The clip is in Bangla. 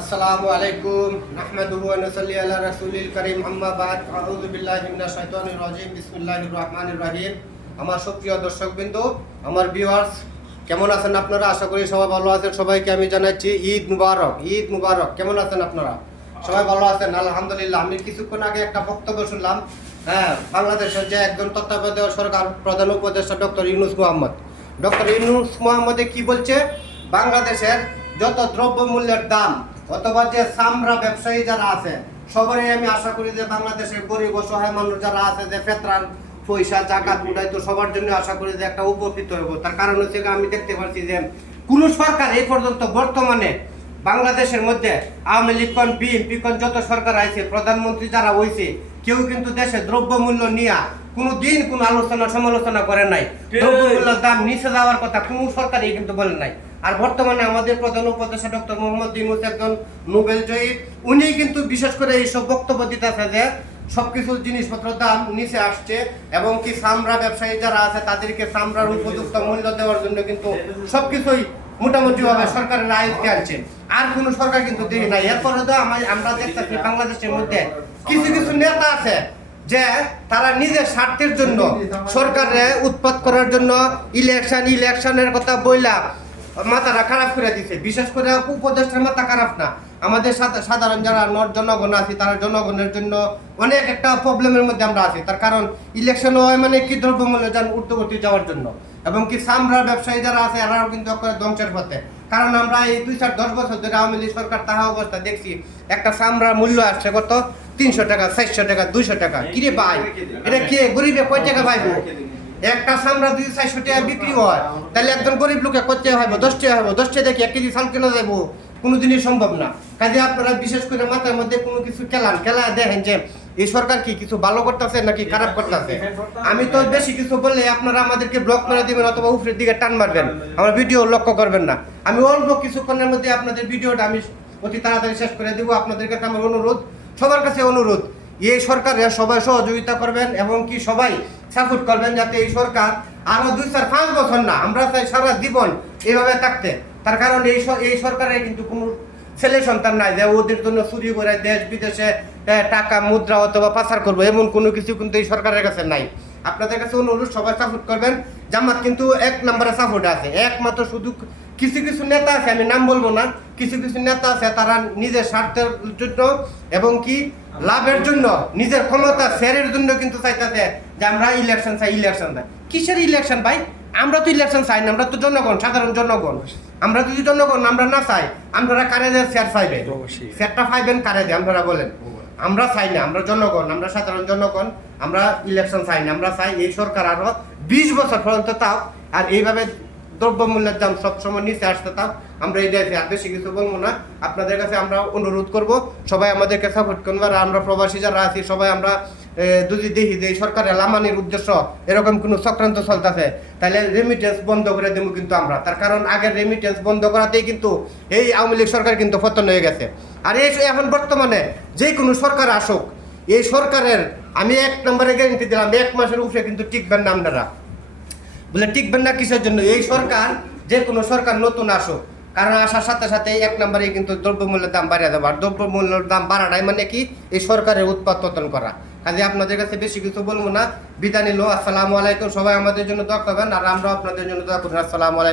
আসসালামু আলাইকুম নাহমাদুহু ওয়া নুসাল্লি আলা রাসূলিল কারীম আম্মা বাদ আউযু বিল্লাহি মিনাশ শাইতানির রাজীম বিসমিল্লাহির রহমানির রহিম। আমার সুপ্রিয় দর্শকবৃন্দ, আমার ভিউয়ার্স, কেমন আছেন আপনারা? আশা করি সবাই ভালো আছেন। সবাইকে আমি জানাচ্ছি ঈদ মুবারক। ঈদ মুবারক। কেমন আছেন আপনারা? সবাই ভালো আছেন? আলহামদুলিল্লাহ। আমি কিছুক্ষণ আগে একটা বক্তব্য শুনলাম, বাংলাদেশের যে একজন তত্ত্বাবধায়ক সরকার প্রধান উপদেষ্টা ডক্টর ইউনূস মুহাম্মদে কি বলছে, বাংলাদেশের যত দ্রব্যমূল্যের দাম অথবা যে চামড়া ব্যবসায়ী যারা আছে সবারই আমি আশা করি যে বাংলাদেশের গরিব অসহায় মানুষ যারা আছে যে ফেতরান পয়সা জাকাত উঠাই, তো সবার জন্য আশা করি যে একটা উপকৃত হইব। তার কারণ হচ্ছে আমি দেখতে পাচ্ছি যে কোন সরকার এই পর্যন্ত বর্তমানে বাংলাদেশের মধ্যে আওয়ামী লীগ কোন বিএনপি কোন যত সরকার আছে প্রধানমন্ত্রী যারা হয়েছে কেউ কিন্তু দেশে দ্রব্যমূল্য নিয়ে কোনোদিন কোনো আলোচনা সমালোচনা করে নাই। দ্রব্যমূল্যের দাম নিচে যাওয়ার কথা কোনো সরকারই কিন্তু বলে নাই। আর বর্তমানে আমাদের প্রধান উপদেষ্টা ডক্টর মোহাম্মদ ইউনূস একজন নোবেল জয়ী, উনি কিন্তু বিশেষ করে এইসব বক্তব্য দিতেছে যে সবকিছু জিনিসপত্রের দাম নিচে আসছে এবং কি চামড়া ব্যবসায়ী যারা আছে তাদেরকে চামড়ার উপযুক্ত মূল্য দেওয়ার জন্য কিন্তু সবকিছুই মোটামুটি ভাবে সরকারের আয়ত্তে আনছে। আর কোন সরকার কিন্তু দেখি নাই। এরপরে তো আমরা দেখতেছি বাংলাদেশের মধ্যে কিছু কিছু নেতা আছে যে তারা নিজের স্বার্থের জন্য সরকারে উৎপাত করার জন্য ইলেকশনের কথা বইলা মাথাটা খারাপ করে দিছে। বিশেষ করে উপদেষ্টার মাথা খারাপ না, আমাদের সাধারণ যারা জনগণ আছে তারা জনগণের জন্য অনেক একটা প্রবলেমের মধ্যে আমরা আছি। তার কারণ ইলেকশন হয় মানে কি দ্রব্যমূল্য যান ঊর্ধ্বগতি যাওয়ার জন্য এবং কি চামড়া ব্যবসায়ী যারা আছে এরাও কিন্তু ধ্বংসের পথে। কারণ আমরা এই 2-10 বছর ধরে আওয়ামী লীগ সরকার তাহা অবস্থা দেখছি, একটা চামড়ার মূল্য আসছে কত 300 টাকা, 400 টাকা, 200 টাকা। কিরে ভাই, এটা কে গরিবে কয় টাকা পাইব? একটা চামড়া 200-400 টাকা বিক্রি হয়, তাহলে একজন গরিব লোকে কত টাকা হইব? 10 টাকা হইব। 10 টাকা দেখি 1 কেজি চাল কেনা যাবো? কোনোদিনই সম্ভব না। কাজে আপনারা বিশেষ করে মাথার মধ্যে কোনো কিছু খেলা দেখেন যে এই সরকার কি কিছু ভালো করতেছে নাকি খারাপ করতেছে। আমি তো বেশি কিছু বললে আপনারা আমাদেরকে ব্লক করে দিবেন অথবা উপরের দিকে টান মারবেন, আমার ভিডিও লক্ষ্য করবেন না। আমি অল্প কিছুক্ষণের মধ্যে আপনাদের ভিডিওটা আমি অতি তাড়াতাড়ি শেষ করে দিব। আপনাদের কাছে আমার অনুরোধ, সবার কাছে অনুরোধ, এই সরকারের সবাই সহযোগিতা করবেন এবং কি সবাই সাপোর্ট করবেন যাতে এই সরকার আরো 2-4-5 বছর না, আমরা চাই সারা জীবন এইভাবে থাকতে। তার কারণ এই সরকারের কিন্তু কোনো ছেলে সন্তান নাই যে ওদের জন্য চুরি করে দেশ বিদেশে টাকা মুদ্রা অথবা পাচার করবো, এমন কোনো কিছু কিন্তু এই সরকারের কাছে নাই। আপনাদের কাছে অনুরোধ, সবাই সাপোর্ট করবেন। জামাত কিন্তু 1 নম্বরে সাপোর্ট আছে, একমাত্র শুধু কিছু কিছু নেতা আছে, আমি নাম বলবো না, কিছু কিছু নেতা আছে তারা নিজের স্বার্থের জন্য এবং কি লাভের জন্য নিজের ক্ষমতা শেয়ারের জন্য কিন্তু চাইতেছে যে আমরা ইলেকশন চাই। কিসের ইলেকশন ভাই? আমরা তো ইলেকশন চাই না, আমরা তো জনগণ, সাধারণ জনগণ। আমরা যদি জনগণ আমরা না চাই, আমরা কারে দেয় শেয়ার পাইবে? শেয়ারটা পাইবেন কারে দেয় আপনারা বলেন? আমরা চাই না, আমরা জনগণ, আমরা সাধারণ জনগণ, আমরা ইলেকশন চাই না। আমরা চাই এই সরকার আরো 20 বছর পর্যন্ত তাও আর এইভাবে দ্রব্যমূল্যের দাম সবসময় নিচে আসতে তাও আমরা এই দেশে আর বেশি কিছু বলবো না। আপনাদের কাছে আমরা অনুরোধ করব সবাই আমাদেরকে সাপোর্ট করবো। আর আমরা প্রবাসী যারা আছি সবাই আমরা যদি দেখি যে এই সরকারের লামানির উদ্দেশ্য এরকম কোনো চক্রান্ত চলতেছে, তাহলে রেমিটেন্স বন্ধ করে দেবো কিন্তু আমরা। তার কারণ আগের রেমিটেন্স বন্ধ করাতেই কিন্তু এই আওয়ামী লীগ সরকার কিন্তু পতন হয়ে গেছে। আর এই এখন বর্তমানে যে কোনো সরকার আসুক, এই সরকারের আমি 1 নম্বরে গ্যারেন্টি দিলাম 1 মাসের উপরে কিন্তু টিকবেন না। আপনারা বলে টিকবেন না কিসের জন্য? এই সরকার যে কোনো সরকার নতুন আসুক, কারণ আসার সাথে সাথে 1 নম্বরে কিন্তু দ্রব্যমূল্যের দাম বাড়িয়ে দেবো। আর দ্রব্যমূল্যের দাম বাড়াটাই মানে কি এই সরকারের উৎপাদন করা। কাজে আপনাদের কাছে বেশি কিছু বলবো না, বিদায় নিল। আসসালামু আলাইকুম। সবাই আমাদের জন্য দোয়া করবেন আর আমরা আপনাদের জন্য দোয়া করবেন। আসসালামু আলাইকুম।